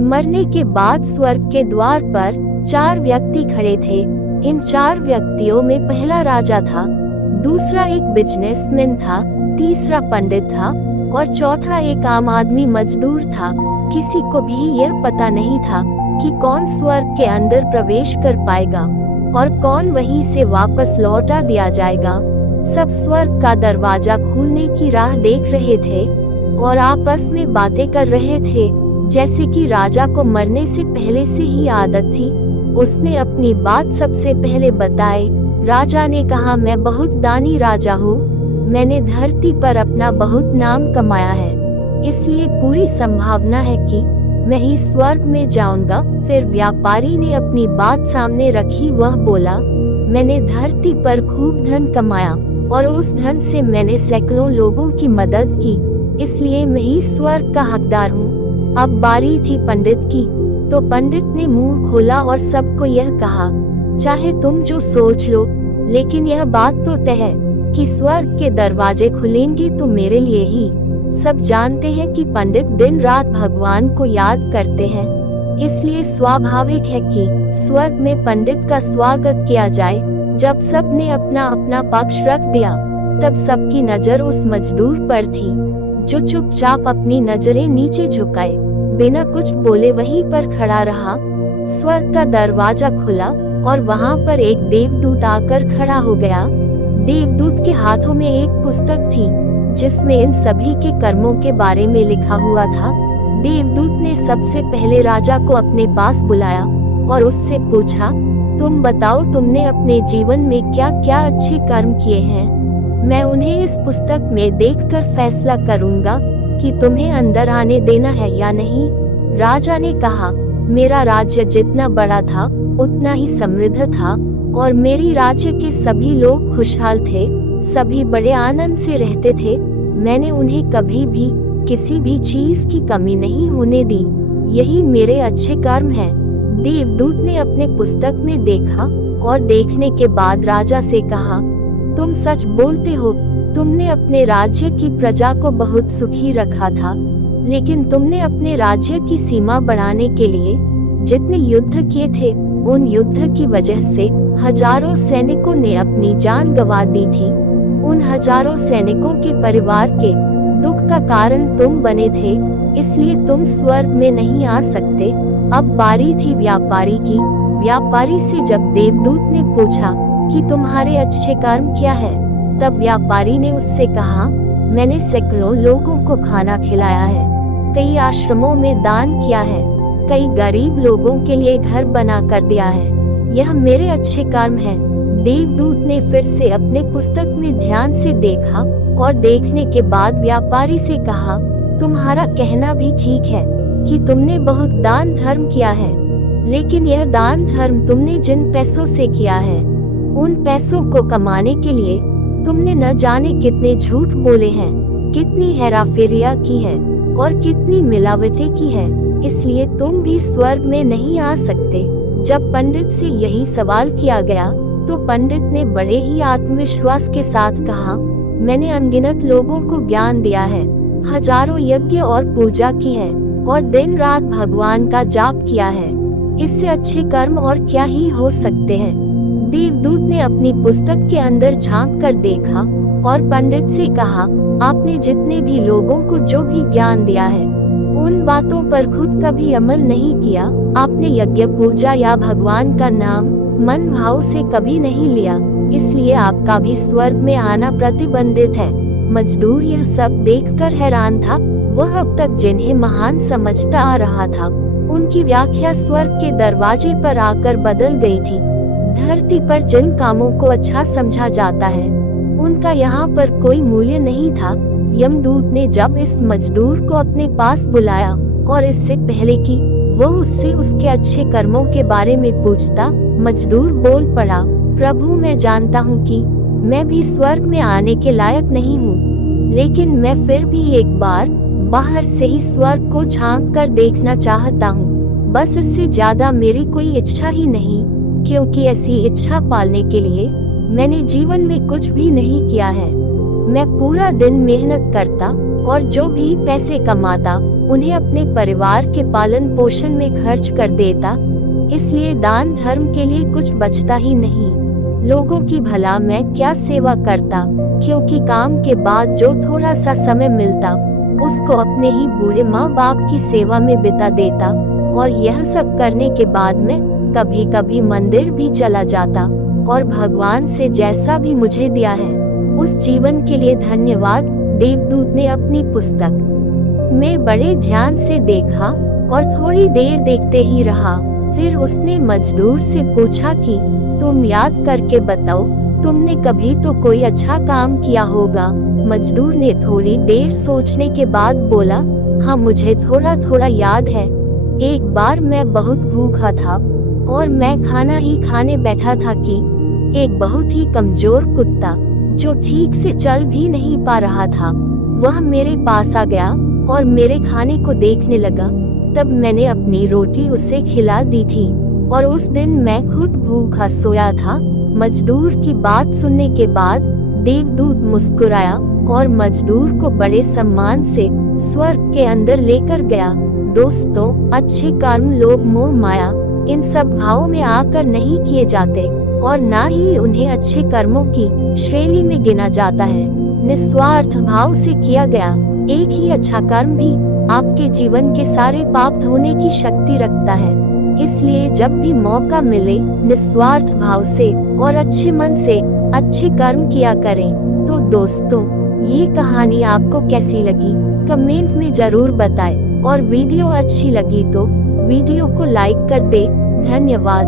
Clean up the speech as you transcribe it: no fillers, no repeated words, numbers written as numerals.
मरने के बाद स्वर्ग के द्वार पर 4 व्यक्ति खड़े थे। इन 4 व्यक्तियों में पहला राजा था, दूसरा एक बिजनेसमैन था, तीसरा पंडित था और चौथा एक आम आदमी मजदूर था। किसी को भी यह पता नहीं था कि कौन स्वर्ग के अंदर प्रवेश कर पाएगा और कौन वहीं से वापस लौटा दिया जाएगा। सब स्वर्ग का दरवाजा खुलने की राह देख रहे थे और आपस में बातें कर रहे थे। जैसे कि राजा को मरने से पहले से ही आदत थी, उसने अपनी बात सबसे पहले बताई। राजा ने कहा, मैं बहुत दानी राजा हूँ, मैंने धरती पर अपना बहुत नाम कमाया है, इसलिए पूरी संभावना है कि मैं ही स्वर्ग में जाऊंगा। फिर व्यापारी ने अपनी बात सामने रखी। वह बोला, मैंने धरती पर खूब धन कमाया और उस धन से मैंने सैकड़ों लोगों की मदद की, इसलिए मैं ही स्वर्ग का हकदार हूँ। अब बारी थी पंडित की, तो पंडित ने मुंह खोला और सबको यह कहा, चाहे तुम जो सोच लो, लेकिन यह बात तो तय है कि स्वर्ग के दरवाजे खुलेंगे तो मेरे लिए ही। सब जानते हैं कि पंडित दिन रात भगवान को याद करते हैं, इसलिए स्वाभाविक है कि स्वर्ग में पंडित का स्वागत किया जाए। जब सब ने अपना अपना पक्ष रख दिया, तब सबकी नजर उस मजदूर पर थी, जो चुपचाप अपनी नजरें नीचे झुकाए बिना कुछ बोले वहीं पर खड़ा रहा। स्वर्ग का दरवाजा खुला और वहां पर एक देवदूत आकर खड़ा हो गया। देवदूत के हाथों में एक पुस्तक थी, जिसमें इन सभी के कर्मों के बारे में लिखा हुआ था। देवदूत ने सबसे पहले राजा को अपने पास बुलाया और उससे पूछा, तुम बताओ, तुमने अपने जीवन में क्या क्या अच्छे कर्म किए हैं? मैं उन्हें इस पुस्तक में देखकर फैसला करूंगा कि तुम्हें अंदर आने देना है या नहीं। राजा ने कहा, मेरा राज्य जितना बड़ा था उतना ही समृद्ध था और मेरी राज्य के सभी लोग खुशहाल थे, सभी बड़े आनंद से रहते थे। मैंने उन्हें कभी भी किसी भी चीज की कमी नहीं होने दी। यही मेरे अच्छे कर्म हैं। देवदूत ने अपने पुस्तक में देखा और देखने के बाद राजा से कहा, तुम सच बोलते हो, तुमने अपने राज्य की प्रजा को बहुत सुखी रखा था, लेकिन तुमने अपने राज्य की सीमा बढ़ाने के लिए जितने युद्ध किए थे, उन युद्ध की वजह से हजारों सैनिकों ने अपनी जान गंवा दी थी। उन हजारों सैनिकों के परिवार के दुख का कारण तुम बने थे, इसलिए तुम स्वर्ग में नहीं आ सकते। अब बारी थी व्यापारी की। व्यापारी से जब देवदूत ने पूछा कि तुम्हारे अच्छे कर्म क्या है, तब व्यापारी ने उससे कहा, मैंने सैकड़ों लोगों को खाना खिलाया है, कई आश्रमों में दान किया है, कई गरीब लोगों के लिए घर बना कर दिया है, यह मेरे अच्छे कर्म हैं। देवदूत ने फिर से अपने पुस्तक में ध्यान से देखा और देखने के बाद व्यापारी से कहा, तुम्हारा कहना भी ठीक है कि तुमने बहुत दान धर्म किया है, लेकिन यह दान धर्म तुमने जिन पैसों से किया है, उन पैसों को कमाने के लिए तुमने न जाने कितने झूठ बोले हैं, कितनी हेराफेरिया की है और कितनी मिलावटें की है, इसलिए तुम भी स्वर्ग में नहीं आ सकते। जब पंडित से यही सवाल किया गया, तो पंडित ने बड़े ही आत्मविश्वास के साथ कहा, मैंने अनगिनत लोगों को ज्ञान दिया है, हजारों यज्ञ और पूजा की है और दिन रात भगवान का जाप किया है, इससे अच्छे कर्म और क्या ही हो सकते हैं। देवदूत ने अपनी पुस्तक के अंदर झांक कर देखा और पंडित से कहा, आपने जितने भी लोगों को जो भी ज्ञान दिया है, उन बातों पर खुद कभी अमल नहीं किया। आपने यज्ञ पूजा या भगवान का नाम मन भाव से कभी नहीं लिया, इसलिए आपका भी स्वर्ग में आना प्रतिबंधित है। मजदूर यह सब देखकर हैरान था। वह अब तक जिन्हें महान समझता आ रहा था, उनकी व्याख्या स्वर्ग के दरवाजे पर आकर बदल गई थी। धरती पर जिन कामों को अच्छा समझा जाता है, उनका यहाँ पर कोई मूल्य नहीं था। यमदूत ने जब इस मजदूर को अपने पास बुलाया और इससे पहले कि वो उससे उसके अच्छे कर्मों के बारे में पूछता, मजदूर बोल पड़ा, प्रभु मैं जानता हूँ कि मैं भी स्वर्ग में आने के लायक नहीं हूँ, लेकिन मैं फिर भी एक बार बाहर से ही स्वर्ग को झांक कर देखना चाहता हूँ। बस इससे ज्यादा मेरी कोई इच्छा ही नहीं, क्योंकि ऐसी इच्छा पालने के लिए मैंने जीवन में कुछ भी नहीं किया है। मैं पूरा दिन मेहनत करता और जो भी पैसे कमाता उन्हें अपने परिवार के पालन पोषण में खर्च कर देता, इसलिए दान धर्म के लिए कुछ बचता ही नहीं। लोगों की भला मैं क्या सेवा करता, क्योंकि काम के बाद जो थोड़ा सा समय मिलता उसको अपने ही बूढ़े माँ बाप की सेवा में बिता देता, और यह सब करने के बाद में कभी कभी मंदिर भी चला जाता, और भगवान से जैसा भी मुझे दिया है उस जीवन के लिए धन्यवाद। देवदूत ने अपनी पुस्तक में बड़े ध्यान से देखा और थोड़ी देर देखते ही रहा। फिर उसने मजदूर से पूछा कि तुम याद करके बताओ, तुमने कभी तो कोई अच्छा काम किया होगा। मजदूर ने थोड़ी देर सोचने के बाद बोला, हाँ मुझे थोड़ा थोड़ा याद है। एक बार मैं बहुत भूखा था और मैं खाना ही खाने बैठा था कि एक बहुत ही कमजोर कुत्ता जो ठीक से चल भी नहीं पा रहा था वह मेरे पास आ गया और मेरे खाने को देखने लगा। तब मैंने अपनी रोटी उसे खिला दी थी और उस दिन मैं खुद भूखा सोया था। मजदूर की बात सुनने के बाद देवदूत मुस्कुराया और मजदूर को बड़े सम्मान से स्वर्ग के अंदर लेकर गया। दोस्तों, अच्छे कर्म, लोभ, मोह, माया इन सब भावों में आकर नहीं किए जाते और ना ही उन्हें अच्छे कर्मों की श्रेणी में गिना जाता है। निस्वार्थ भाव से किया गया एक ही अच्छा कर्म भी आपके जीवन के सारे पाप धोने की शक्ति रखता है। इसलिए जब भी मौका मिले निस्वार्थ भाव से और अच्छे मन से अच्छे कर्म किया करें। तो दोस्तों, ये कहानी आपको कैसी लगी कमेंट में जरूर बताएं, और वीडियो अच्छी लगी तो वीडियो को लाइक कर दे। धन्यवाद।